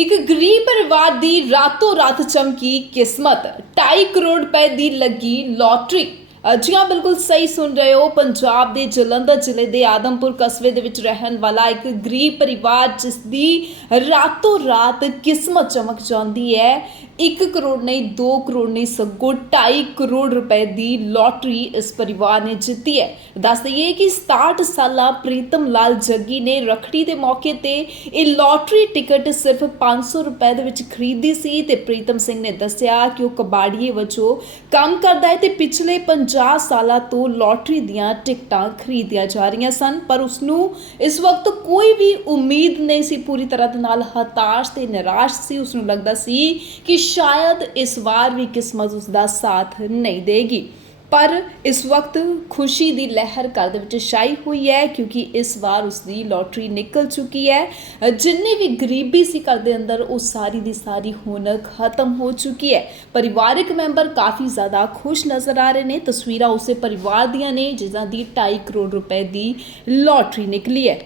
ਇੱਕ ਗਰੀਬ ਪਰਿਵਾਰ ਦੀ ਰਾਤੋਂ ਰਾਤ ਚਮਕੀ ਕਿਸਮਤ। 2.5 ਕਰੋੜ ਰੁਪਏ ਦੀ ਲੱਗੀ ਲੋਟਰੀ। ਅ, ਜੀ ਹਾਂ ਬਿਲਕੁਲ ਸਹੀ ਸੁਣ ਰਹੇ ਹੋ। ਪੰਜਾਬ ਦੇ ਜਲੰਧਰ ਜ਼ਿਲ੍ਹੇ ਦੇ ਆਦਮਪੁਰ ਕਸਬੇ ਦੇ ਵਿੱਚ ਰਹਿਣ ਵਾਲਾ ਇੱਕ ਗਰੀਬ ਪਰਿਵਾਰ ਜਿਸ ਦੀ ਰਾਤੋਂ ਰਾਤ ਕਿਸਮਤ ਚਮਕ ਜਾਂਦੀ ਹੈ। 1 ਕਰੋੜ ਨਹੀਂ 2 ਕਰੋੜ ਨਹੀਂ, ਸਗੋਂ 2.5 ਕਰੋੜ ਰੁਪਏ ਦੀ ਲੋਟਰੀ ਇਸ ਪਰਿਵਾਰ ਨੇ ਜਿੱਤੀ ਹੈ। ਦੱਸ ਦਈਏ ਕਿ 67 ਸਾਲਾ ਪ੍ਰੀਤਮ ਲਾਲ ਜੱਗੀ ਨੇ ਰਖੜੀ ਦੇ ਮੌਕੇ ਤੇ ਇਹ ਲੋਟਰੀ ਟਿਕਟ ਸਿਰਫ 500 ਰੁਪਏ ਦੇ ਵਿੱਚ ਖਰੀਦੀ ਸੀ ਤੇ ਪ੍ਰੀਤਮ ਸਿੰਘ ਨੇ ਦੱਸਿਆ ਕਿ ਉਹ ਕਬਾੜੀਏ ਵਜੋਂ ਕੰਮ ਕਰਦਾ ਹੈ ਤੇ ਪਿਛਲੇ 50 ਸਾਲਾਂ ਤੋਂ ਲੋਟਰੀ ਦੀਆਂ ਟਿਕਟਾਂ ਖਰੀਦੀਆਂ ਜਾ ਰਹੀਆਂ ਸਨ, ਪਰ ਉਸ ਨੂੰ ਇਸ ਵਕਤ ਕੋਈ ਵੀ ਉਮੀਦ ਨਹੀਂ ਸੀ। ਪੂਰੀ ਤਰ੍ਹਾਂ ਦੇ ਨਾਲ ਹਤਾਸ਼ ਤੇ ਨਿਰਾਸ਼ ਸੀ। ਉਸ ਨੂੰ ਲੱਗਦਾ ਸੀ ਕਿ ਸ਼ਾਇਦ ਇਸ ਵਾਰ ਵੀ ਕਿਸਮਤ ਉਸ ਦਾ ਸਾਥ ਨਹੀਂ ਦੇਗੀ। ਪਰ ਇਸ ਵਕਤ ਖੁਸ਼ੀ ਦੀ ਲਹਿਰ ਘਰ ਦੇ ਵਿੱਚ ਛਾਈ ਹੋਈ ਹੈ, ਕਿਉਂਕਿ ਇਸ ਵਾਰ ਉਸ ਦੀ ਲੋਟਰੀ ਨਿਕਲ ਚੁੱਕੀ ਹੈ। ਜਿੰਨੀ ਵੀ ਗਰੀਬੀ ਸੀ ਘਰ ਦੇ ਅੰਦਰ, ਉਹ ਸਾਰੀ ਦੀ ਸਾਰੀ ਹੁਣ ਖਤਮ ਹੋ ਚੁੱਕੀ ਹੈ। ਪਰਿਵਾਰਕ ਮੈਂਬਰ ਕਾਫੀ ਜ਼ਿਆਦਾ ਖੁਸ਼ ਨਜ਼ਰ ਆ ਰਹੇ ਨੇ। ਤਸਵੀਰਾਂ ਉਸੇ ਪਰਿਵਾਰ ਦੀਆਂ ਨੇ, ਜਿਨ੍ਹਾਂ ਦੀ 2.5 ਕਰੋੜ ਰੁਪਏ ਦੀ ਲੋਟਰੀ ਨਿਕਲੀ ਹੈ।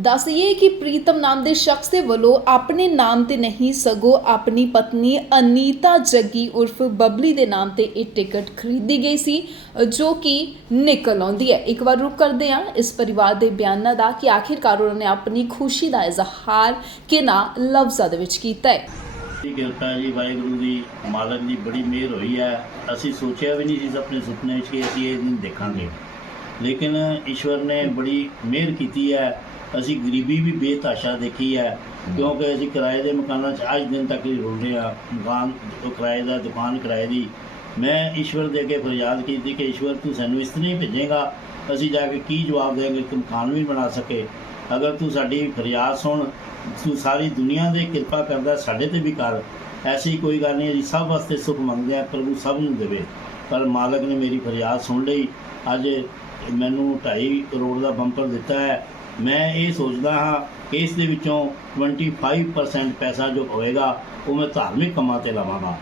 ਦੱਸ ਦਈਏ ਕਿ ਪ੍ਰੀਤਮ ਨਾਮ ਦੇ ਸ਼ਖਸ ਦੇ ਵੱਲੋਂ ਆਪਣੇ ਨਾਮ ਤੇ ਨਹੀਂ, ਸਗੋਂ ਆਪਣੀ ਪਤਨੀ ਅਨੀਤਾ ਜੱਗੀ ਉਰਫ ਬਬਲੀ ਦੇ ਨਾਮ ਤੇ ਇਹ ਟਿਕਟ ਖਰੀਦੀ ਗਈ ਸੀ, ਜੋ ਕਿ ਨਿਕਲ ਆਉਂਦੀ ਹੈ। ਇੱਕ ਵਾਰ ਰੁਕ ਕਰਦੇ ਹਾਂ ਇਸ ਪਰਿਵਾਰ ਦੇ ਬਿਆਨਾਂ ਦਾ ਕਿ ਆਖਿਰਕਾਰ ਉਹਨਾਂ ਨੇ ਆਪਣੀ ਖੁਸ਼ੀ ਦਾ ਇਜ਼ਹਾਰ ਕਿਹਨਾਂ ਲਫ਼ਜ਼ਾਂ ਦੇ ਵਿੱਚ ਕੀਤਾ ਹੈ। ਦੀ ਕਿਰਪਾ ਜੀ, ਵਾਹਿਗੁਰੂ ਦੀ ਮਾਲਕ ਦੀ ਬੜੀ ਮਿਹਰ ਹੋਈ ਹੈ। ਅਸੀਂ ਸੋਚਿਆ ਵੀ ਨਹੀਂ ਸੀ, ਆਪਣੇ ਸੁਪਨੇ ਵਿੱਚ ਕਿ ਅਸੀਂ ਇਹ ਦਿਨ ਦੇਖਾਂਗੇ। ਲੇਕਿਨ ਈਸ਼ਵਰ ਨੇ ਬੜੀ ਮਿਹਰ ਕੀਤੀ ਹੈ। ਅਸੀਂ ਗਰੀਬੀ ਵੀ ਬੇਤਾਸ਼ਾ ਦੇਖੀ ਹੈ, ਕਿਉਂਕਿ ਅਸੀਂ ਕਿਰਾਏ ਦੇ ਮਕਾਨਾਂ 'ਚ ਅੱਜ ਦਿਨ ਤੱਕ ਹੀ ਰੁਲ ਰਹੇ ਹਾਂ। ਮਕਾਨ ਕਿਰਾਏ ਦਾ ਦੁਕਾਨ ਕਿਰਾਏ ਦੀ। ਮੈਂ ਈਸ਼ਵਰ ਦੇ ਅੱਗੇ ਫਰਿਆਦ ਕੀਤੀ ਕਿ ਈਸ਼ਵਰ, ਤੂੰ ਸਾਨੂੰ ਇਸ ਤਰ੍ਹਾਂ ਹੀ ਭੇਜੇਗਾ। ਅਸੀਂ ਜਾ ਕੇ ਕੀ ਜਵਾਬ ਦੇਵਾਂਗੇ? ਕਿ ਮਕਾਨ ਵੀ ਬਣਾ ਸਕੇ। ਅਗਰ ਤੂੰ ਸਾਡੀ ਫਰਿਆਦ ਸੁਣ, ਤੂੰ ਸਾਰੀ ਦੁਨੀਆ ਦੇ ਕਿਰਪਾ ਕਰਦਾ, ਸਾਡੇ ਤੇ ਵੀ ਕਰ। ਐਸੀ ਕੋਈ ਗੱਲ ਨਹੀਂ, ਅਸੀਂ ਸਭ ਵਾਸਤੇ ਸੁਖ ਮੰਗਦੇ ਆ ਪ੍ਰਭੂ ਸਭ ਨੂੰ ਦੇਵੇ। ਪਰ ਮਾਲਕ ਨੇ ਮੇਰੀ ਫਰਿਆਦ ਸੁਣ ਲਈ। ਅੱਜ ਮੈਨੂੰ 2.5 ਕਰੋੜ ਦਾ ਬੰਪਰ ਦਿੱਤਾ ਹੈ। ਮੈਂ ਇਹ ਸੋਚਦਾ ਹਾਂ ਕਿ ਇਸ ਦੇ ਵਿੱਚੋਂ 25% ਪੈਸਾ ਜੋ ਹੋਵੇਗਾ ਉਹ ਮੈਂ ਧਾਰਮਿਕ ਕੰਮਾਂ ਤੇ ਲਾਵਾਂਗਾ।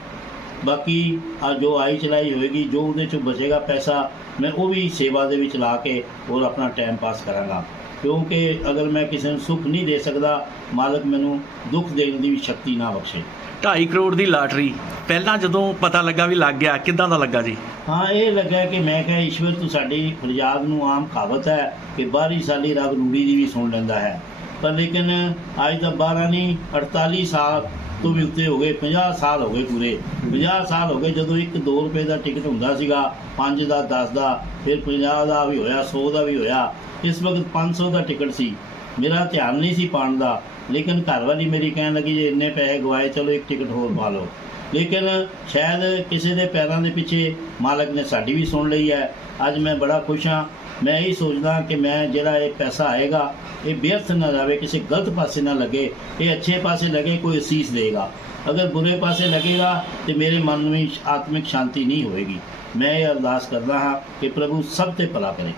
ਬਾਕੀ ਆ ਜੋ ਆਈ ਚਲਾਈ ਹੋਏਗੀ, ਜੋ ਉਹਦੇ ਚੋਂ ਬਚੇਗਾ ਪੈਸਾ, ਮੈਂ ਉਹ ਵੀ ਸੇਵਾ ਦੇ ਵਿੱਚ ਲਾ ਕੇ ਔਰ ਆਪਣਾ ਟਾਈਮ ਪਾਸ ਕਰਾਂਗਾ। ਕਿਉਂਕਿ ਅਗਰ ਮੈਂ ਕਿਸੇ ਨੂੰ ਸੁੱਖ ਨਹੀਂ ਦੇ ਸਕਦਾ ਮਾਲਕ ਮੈਨੂੰ ਦੁੱਖ ਦੇਣ ਦੀ ਵੀ ਸ਼ਕਤੀ ਨਾ ਬਖਸ਼ੇ। 2.5 ਕਰੋੜ ਦੀ ਲਾਟਰੀ। ਪਹਿਲਾਂ ਜਦੋਂ ਪਤਾ ਲੱਗਾ ਵੀ ਲੱਗ ਗਿਆ ਕਿਦਾਂ ਦਾ ਲੱਗਾ ਜੀ? ਹਾਂ ਇਹ ਲੱਗਾ ਕਿ ਮੈਂ ਕਿਹਾ ਈਸ਼ਵਰ ਤੂੰ ਸਾਡੀ ਫਰਿਆਦ ਨੂੰ ਆਮ ਕਹਾਵਤ ਹੈ ਕਿ ਬਾਹਰੀ ਸਾਲੀ ਰੱਬ ਰੂੜੀ ਦੀ ਵੀ ਸੁਣ ਲੈਂਦਾ ਹੈ। ਪਰ ਲੇਕਿਨ ਅੱਜ ਤਾਂ 12 ਨਹੀਂ 48 ਸਾਲ ਤੋਂ ਵੀ ਉੱਤੇ ਹੋ ਗਏ 50 ਸਾਲ ਹੋ ਗਏ ਪੂਰੇ। 50 ਸਾਲ ਹੋ ਗਏ ਜਦੋਂ ਇੱਕ 2 ਰੁਪਏ ਦਾ ਟਿਕਟ ਹੁੰਦਾ ਸੀਗਾ 5 ਦਾ 10 ਦਾ, ਫਿਰ 50 ਦਾ ਵੀ ਹੋਇਆ 100 ਦਾ ਵੀ ਹੋਇਆ। ਇਸ ਵਕਤ 500 ਦਾ ਟਿਕਟ ਸੀ। ਮੇਰਾ ਧਿਆਨ ਨਹੀਂ ਸੀ ਪਾਣ ਦਾ। ਲੇਕਿਨ ਘਰ ਵਾਲੀ ਮੇਰੀ ਕਹਿਣ ਲੱਗੀ, ਜੇ ਇੰਨੇ ਪੈਸੇ ਗਵਾਏ, ਚਲੋ ਇੱਕ ਟਿਕਟ ਹੋਰ ਪਾ ਲਓ। ਲੇਕਿਨ ਸ਼ਾਇਦ ਕਿਸੇ ਦੇ ਪੈਰਾਂ ਦੇ ਪਿੱਛੇ ਮਾਲਕ ਨੇ ਸਾਡੀ ਵੀ ਸੁਣ ਲਈ ਹੈ। ਅੱਜ ਮੈਂ ਬੜਾ ਖੁਸ਼ ਹਾਂ। ਮੈਂ ਇਹ ਸੋਚਦਾ ਕਿ ਮੈਂ ਜਿਹੜਾ ਇਹ ਪੈਸਾ ਆਏਗਾ, ਇਹ ਬੇਅਰਥ ਨਾ ਜਾਵੇ, ਕਿਸੇ ਗਲਤ ਪਾਸੇ ਨਾ ਲੱਗੇ, ਇਹ ਅੱਛੇ ਪਾਸੇ ਲੱਗੇ, ਕੋਈ ਅਸੀਸ ਦੇਗਾ ਅਗਰ ਬੁਰੇ ਪਾਸੇ ਲੱਗੇਗਾ ਤੇ ਮੇਰੇ ਮਨ ਨੂੰ ਵੀ ਆਤਮਿਕ ਸ਼ਾਂਤੀ ਨਹੀਂ ਹੋਏਗੀ ਮੈਂ ਇਹ ਅਰਦਾਸ ਕਰਦਾ ਹਾਂ ਕਿ ਪ੍ਰਭੂ ਸਭ ਤੇ ਭਲਾ ਕਰੇ।